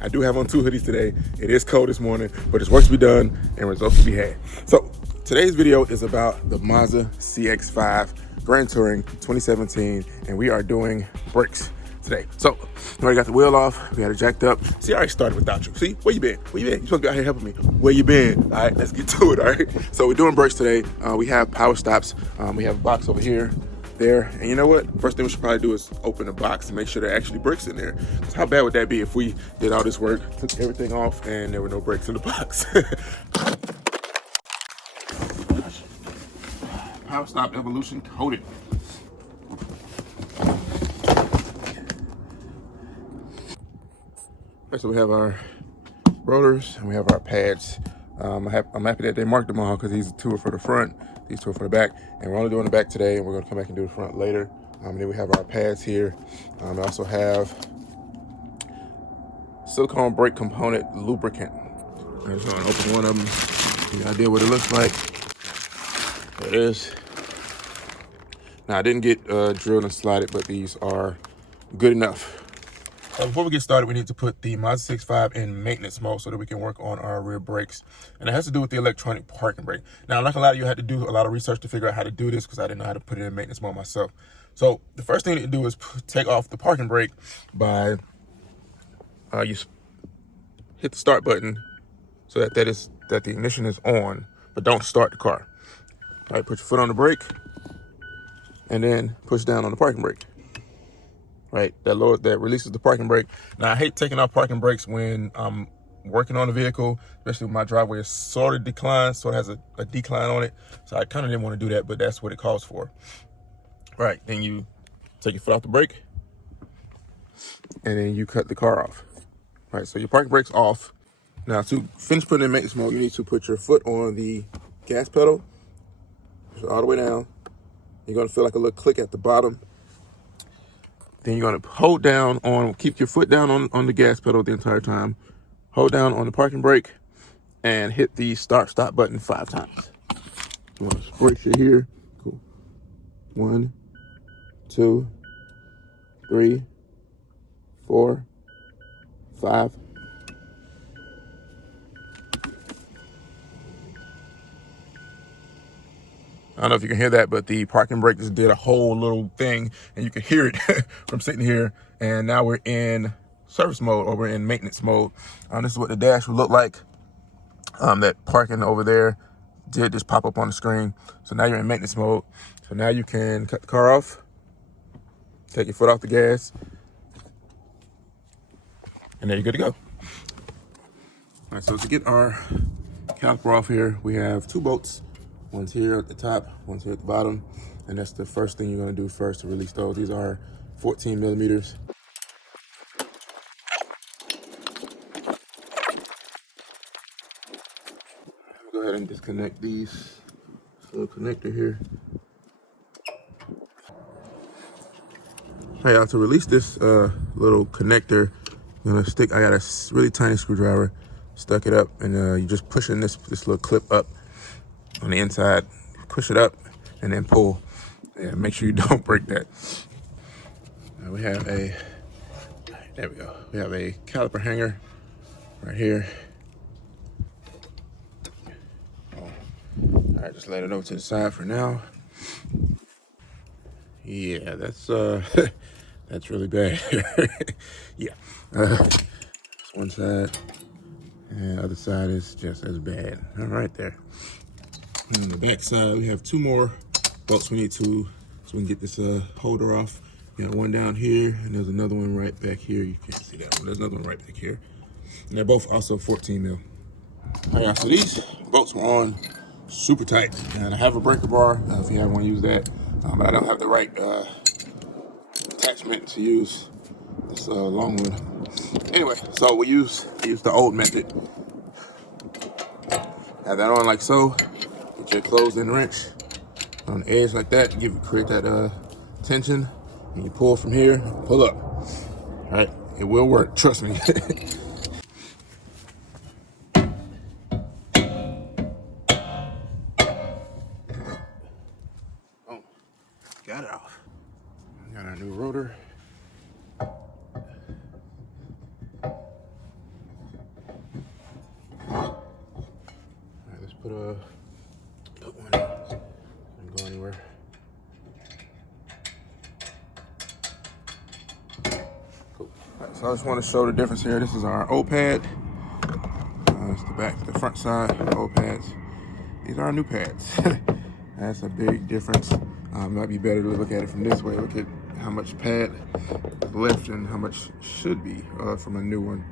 I do have on 2 hoodies today. It is cold this morning, but it's work to be done and results to be had. So today's video is about the Mazda CX5 Grand Touring 2017, and we are doing brakes today. So we already got the wheel off, we got it jacked up. See, I already started without you. See, where you been? Where you been? You supposed to be out here helping me. Where you been? All right, let's get to it, all right? So we're doing brakes today. We have power stops. We have a box over here, there, and you know what? First thing we should probably do is open the box and make sure there are actually brakes in there. Because how bad would that be if we did all this work, took everything off, and there were no brakes in the box? Powerstop Evolution coated. So we have our rotors and we have our pads. I'm happy that they marked them all because these 2 are for the front, these 2 are for the back, and we're only doing the back today, and we're going to come back and do the front later. And then we have our pads here. We also have silicone brake component lubricant. I'm just going to open one of them, give you an idea what it looks like. There it is. Now I didn't get drilled and slotted, but these are good enough. Before we get started, we need to put the Mazda CX5 in maintenance mode so that we can work on our rear brakes. And it has to do with the electronic parking brake. Now, I'm not gonna lie to you, I had to do a lot of research to figure out how to do this because I didn't know how to put it in maintenance mode myself. So the first thing you need to do is take off the parking brake by, you hit the start button so that the ignition is on, but don't start the car. All right, put your foot on the brake and then push down on the parking brake. Right, that releases the parking brake. Now I hate taking off parking brakes when I'm working on a vehicle, especially when my driveway is sort of has a decline on it. So I kind of didn't want to do that, but that's what it calls for. Right, then you take your foot off the brake and then you cut the car off. Right, so your parking brake's off. Now to finish putting it in maintenance mode, you need to put your foot on the gas pedal, push it all the way down. You're gonna feel like a little click at the bottom. Then you're gonna hold down keep your foot down on the gas pedal the entire time. Hold down on the parking brake and hit the stop button 5 times. You wanna brace it here. Cool. 1, 2, 3, 4, 5. I don't know if you can hear that, but the parking brake just did a whole little thing, and you can hear it from sitting here. And now we're in service mode, or we're in maintenance mode. This is what the dash would look like. That parking over there did just pop up on the screen. So now you're in maintenance mode. So now you can cut the car off, take your foot off the gas, and then you're good to go. All right, so to get our caliper off here, we have 2 bolts. One's here at the top, one's here at the bottom. And that's the first thing you're gonna do first to release those. These are 14 millimeters. I'll go ahead and disconnect these. Little connector here. Hey, to release this little connector, I got a really tiny screwdriver, stuck it up, and you're just pushing this little clip up on the inside. Push it up and then pull. Yeah, make sure you don't break that. Now we have there we go. We have a caliper hanger right here. All right, just let it over to the side for now. Yeah, that's that's really bad. Yeah, that's one side, and the other side is just as bad. All right, there. And on the back side, we have 2 more bolts we need to, so we can get this holder off. We got one down here, and there's another one right back here. You can't see that one. There's another one right back here. And they're both also 14 mil. All right, so these bolts were on super tight. And I have a breaker bar, if you ever want to use that. But I don't have the right attachment to use this long one. Anyway, so we use the old method. Have that on like so. Get your closed-in wrench on the edge like that, create that tension, and you pull from here, pull up. All right, it will work, trust me. Oh, got it off. Got our new rotor. Right, so I just want to show the difference here. This is our old pad. It's the front side, old pads. These are our new pads. That's a big difference. Might be better to look at it from this way. Look at how much pad is left and how much should be from a new one.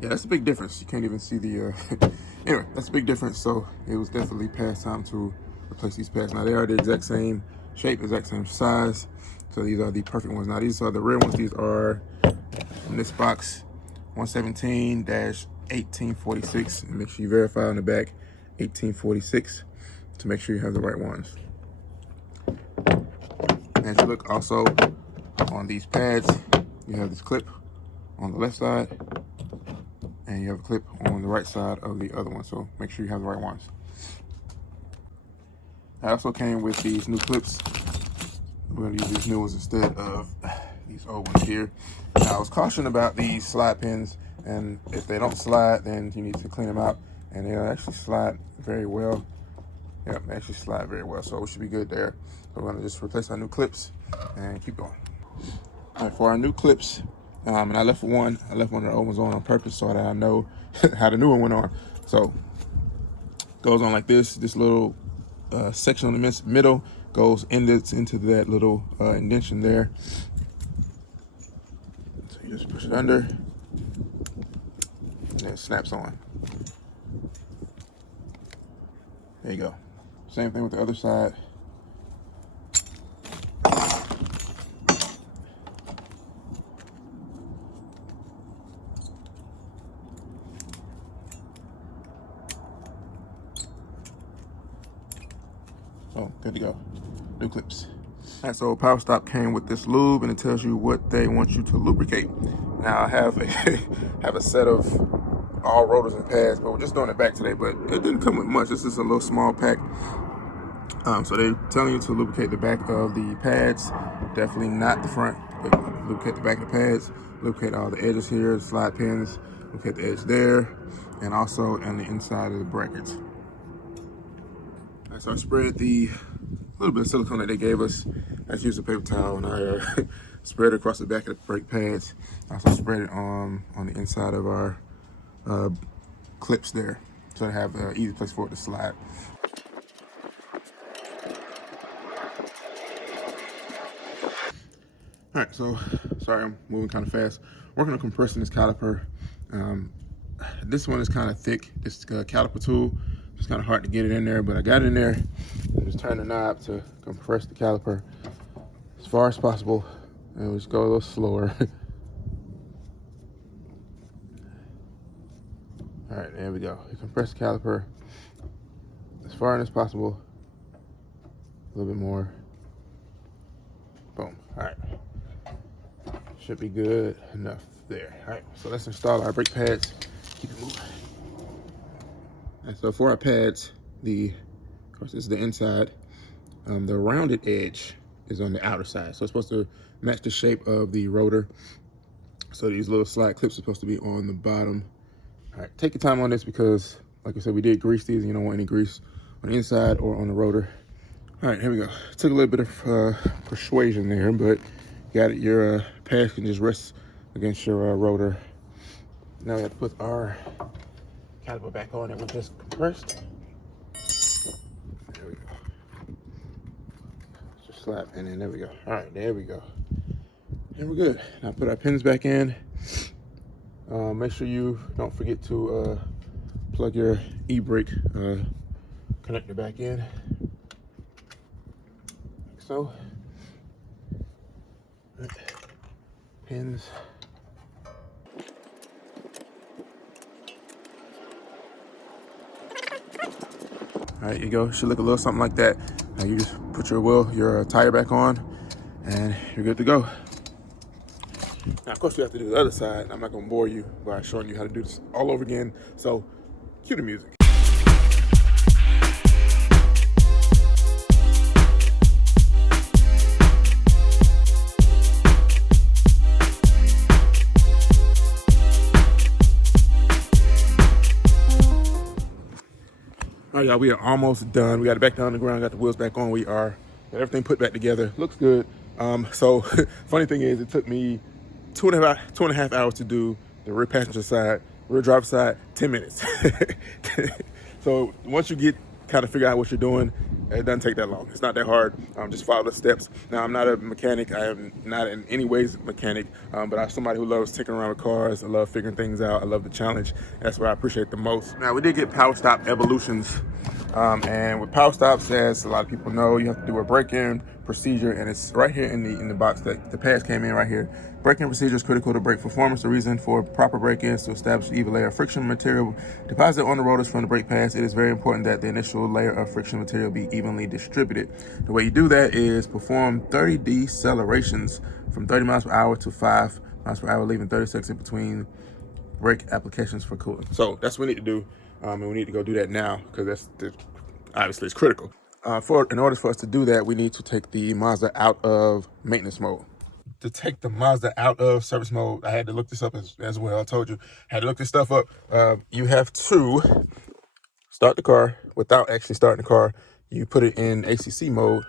Yeah, that's a big difference. You can't even see the, anyway, that's a big difference. So it was definitely past time to replace these pads. Now they are the exact same shape, exact same size. So these are the perfect ones. Now these are the real ones. These are from this box, 117-1846. And make sure you verify on the back, 1846, to make sure you have the right ones. As you look also on these pads, you have this clip on the left side, and you have a clip on the right side of the other one. So make sure you have the right ones. I also came with these new clips. We're gonna use these new ones instead of these old ones here. Now I was cautioned about these slide pins, and if they don't slide, then you need to clean them out. And they'll actually slide very well. Yeah, they actually slide very well, so we should be good there. So we're gonna just replace our new clips and keep going. All right, for our new clips, and I left one of the old ones on purpose so that I know how the new one went on. So goes on like this. This little section on the middle goes into that little indentation there. So you just push it under, and it snaps on. There you go. Same thing with the other side. Oh, good to go. New clips. All right, so Powerstop came with this lube, and it tells you what they want you to lubricate. Now I have a set of all rotors and pads, but we're just doing it back today. But it didn't come with much. This is a little small pack. So they're telling you to lubricate the back of the pads, definitely not the front, but lubricate the back of the pads, lubricate all the edges here, the slide pins, lubricate the edge there, and also on the inside of the brackets. All right, so I spread the little bit of silicone that they gave us. I just used a paper towel, and I spread it across the back of the brake pads. I also spread it on the inside of our clips there, so I have an easy place for it to slide. All right, so sorry, I'm moving kind of fast. Working on compressing this caliper. This one is kind of thick. This caliper tool, it's kind of hard to get it in there, but I got it in there. I just turn the knob to compress the caliper as far as possible, and we'll just go a little slower. All right, there we go. You compress the caliper as far as possible. A little bit more. Boom. All right. Should be good enough there. All right, so let's install our brake pads. Keep it moving. And so for our pads, of course, this is the inside. The rounded edge is on the outer side. So it's supposed to match the shape of the rotor. So these little slide clips are supposed to be on the bottom. All right, take your time on this because, like I said, we did grease these, and you don't want any grease on the inside or on the rotor. All right, here we go. It took a little bit of persuasion there, but you got it. Your pads can just rest against your rotor. Now we have to put our caliper back on that we just compressed. There we go. Just slap, and then there we go. All right, there we go. And we're good. Now put our pins back in. Make sure you don't forget to plug your e-brake connector back in, like so. Pins. All right, you go. Should look a little something like that. Now you just put your tire back on, and you're good to go. Now, of course, you have to do the other side. I'm not going to bore you by showing you how to do this all over again. So, cue the music. All right, y'all, we are almost done. We got it back down on the ground, got the wheels back on. Got everything put back together. Looks good. So, funny thing is, it took me two and a half hours to do the rear passenger side, rear driver side, 10 minutes. So once you get kind of figure out what you're doing, it doesn't take that long. It's not that hard. Just follow the steps. Now, I'm not a mechanic. I am not in any ways a mechanic, but I'm somebody who loves tinkering around with cars. I love figuring things out. I love the challenge. That's what I appreciate the most. Now, we did get Powerstop Evolutions. And with Powerstops, as a lot of people know, you have to do a break-in procedure, and it's right here in the box that the pads came in right here. Break-in procedure is critical to brake performance. The reason for proper break-ins to establish an even layer of friction material deposited on the rotors from the brake pads. It is very important that the initial layer of friction material be evenly distributed. The way you do that is perform 30 decelerations from 30 miles per hour to 5 miles per hour, leaving 30 seconds in between brake applications for cooling. So that's what we need to do, and we need to go do that now because obviously it's critical. In order for us to do that, we need to take the Mazda out of maintenance mode. To take the Mazda out of service mode, I had to look this up as well. I told you, I had to look this stuff up. You have to start the car without actually starting the car. You put it in ACC mode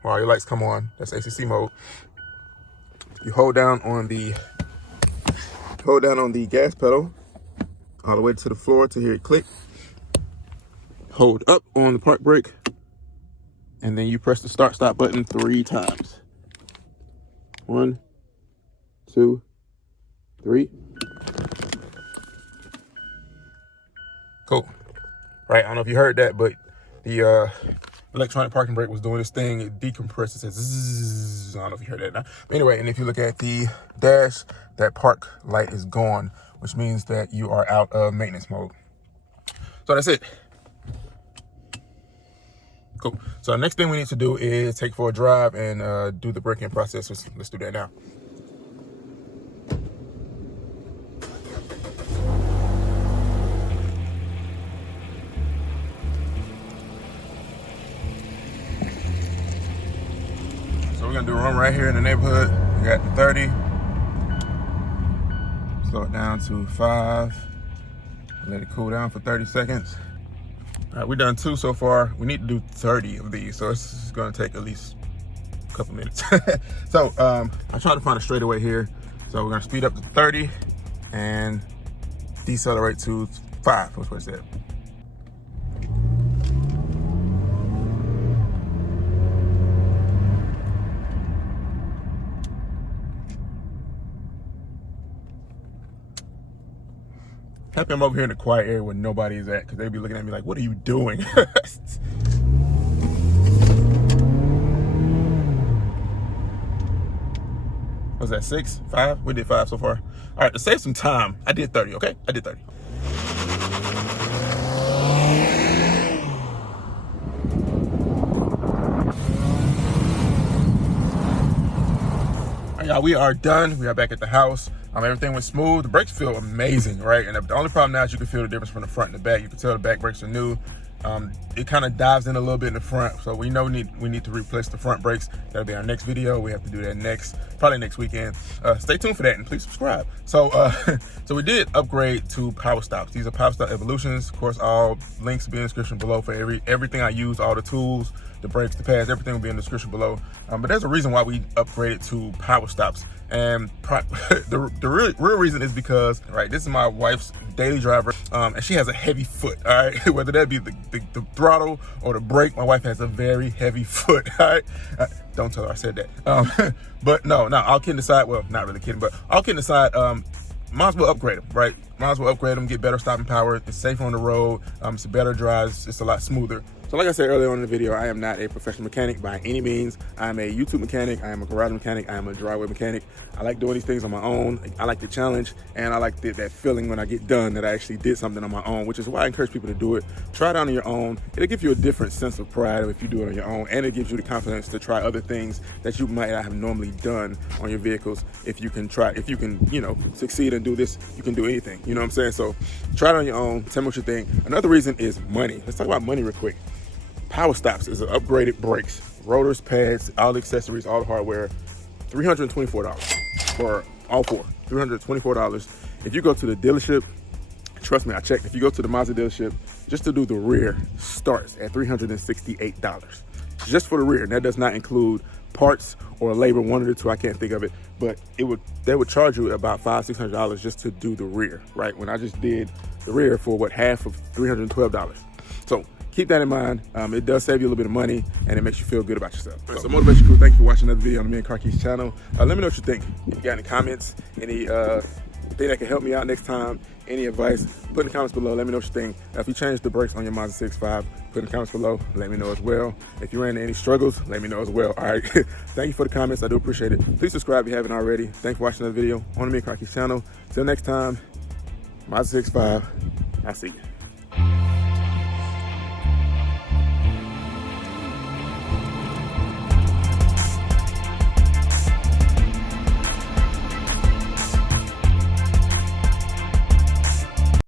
while your lights come on. That's ACC mode. You hold down on the gas pedal all the way to the floor to hear it click. Hold up on the park brake, and then you press the start-stop button 3 times. 1, 2, 3. Cool. Right, I don't know if you heard that, but the electronic parking brake was doing this thing. It decompresses. It says zzz. I don't know if you heard that now. But anyway, and if you look at the dash, that park light is gone, which means that you are out of maintenance mode. So that's it. Cool. So the next thing we need to do is take for a drive and do the break-in process. Let's do that now. So we're gonna do a run right here in the neighborhood. We got the 30. Slow it down to 5. Let it cool down for 30 seconds. All right, we've done 2 so far. We need to do 30 of these, so it's gonna take at least a couple minutes. So I tried to find a straightaway here. So we're gonna speed up to 30 and decelerate to 5, that's what it said. Happy I'm over here in the quiet area where nobody is at, because they'd be looking at me like, what are you doing? Was that 6, 5? We did 5 so far. All right, to save some time, I did 30, okay? I did 30. All right, y'all, we are done. We are back at the house. Everything went smooth. The brakes feel amazing, right? And the only problem now is you can feel the difference from the front and the back. You can tell the back brakes are new. It kind of dives in a little bit in the front, so we know we need to replace the front brakes. That'll be our next video. We have to do that probably next weekend. Stay tuned for that, and please subscribe. So so we did upgrade to Powerstops. These are Powerstop Evolutions. Of course, all links will be in the description below for everything I use, all the tools, the brakes, the pads, everything will be in the description below. But there's a reason why we upgraded to Powerstops. And the real reason is because, right, this is my wife's daily driver, and she has a heavy foot, all right? Whether that be the throttle or the brake, my wife has a very heavy foot, all right? Don't tell her I said that. But no, all kidding aside, well, not really kidding, but all kidding aside, might as well upgrade them, right? Might as well upgrade them, get better stopping power. It's safer on the road. It's a better drive. It's a lot smoother. So like I said earlier on in the video, I am not a professional mechanic by any means. I am a YouTube mechanic. I am a garage mechanic. I am a driveway mechanic. I like doing these things on my own. I like the challenge, and I like that feeling when I get done that I actually did something on my own, which is why I encourage people to do it. Try it out on your own. It'll give you a different sense of pride if you do it on your own, and it gives you the confidence to try other things that you might not have normally done on your vehicles. If you can, succeed and do this, you can do anything. You know what I'm saying? So try it on your own. Tell me what you think. Another reason is money. Let's talk about money real quick. Powerstops is upgraded brakes, rotors, pads, all the accessories, all the hardware, $324 for all 4. $324. If you go to the dealership, trust me, I checked. If you go to the Mazda dealership, just to do the rear starts at $368. Just for the rear. And that does not include parts or labor, one of the two, I can't think of it, but they would charge you about $500-600 just to do the rear, right? When I just did the rear for what, half of $312. So keep that in mind. It does save you a little bit of money, and it makes you feel good about yourself. So Motivation Crew, thank you for watching another video on the Me and Car Keys channel. Let me know what you think. If you got any comments, any thing that can help me out next time, any advice, put in the comments below. Let me know what you think. If you changed the brakes on your Mazda CX5, put in the comments below. Let me know as well. If you ran into any struggles, let me know as well. All right. Thank you for the comments. I do appreciate it. Please subscribe if you haven't already. Thanks for watching another video on the Me and Car Keys channel. Till next time, Mazda CX5. I'll see you.